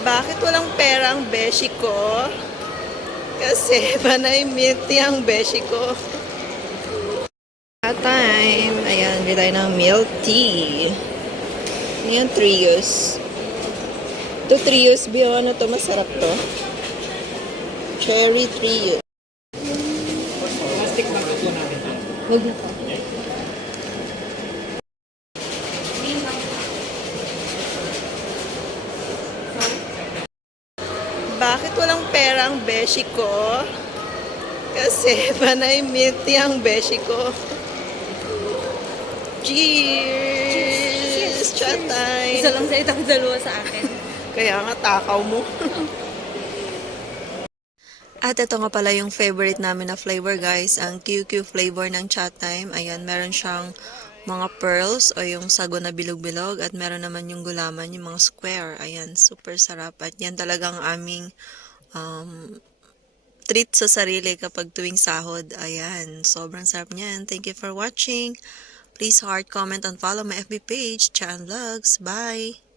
Bakit walang pera ang beshi ko? Kasi panay milk tea ang beshi ko. Time. Ayan, bili tayo ng milk tea. Ayan, Trios. Ito, Trios. Biyo, ano to? Masarap to. Cherry Trios. Plastic bag po natin. Wag Bakit walang pera ang beshi ko? Kasi panay milk tea ang beshi ko. Cheers! Chat time! Isa lang sa itang dalawa sa akin. Kaya nga, takaw mo. At ito nga pala yung favorite namin na flavor, guys. Ang QQ flavor ng Chat Time. Ayan, meron siyang mga pearls o yung sago na bilog-bilog. At meron naman yung gulaman, yung mga square. Ayan, super sarap. At yan talagang aming treat sa sarili kapag tuwing sahod. Ayan, sobrang sarap niyan. Thank you for watching. Please heart, comment, and follow my FB page, Chan Vlogs. Bye!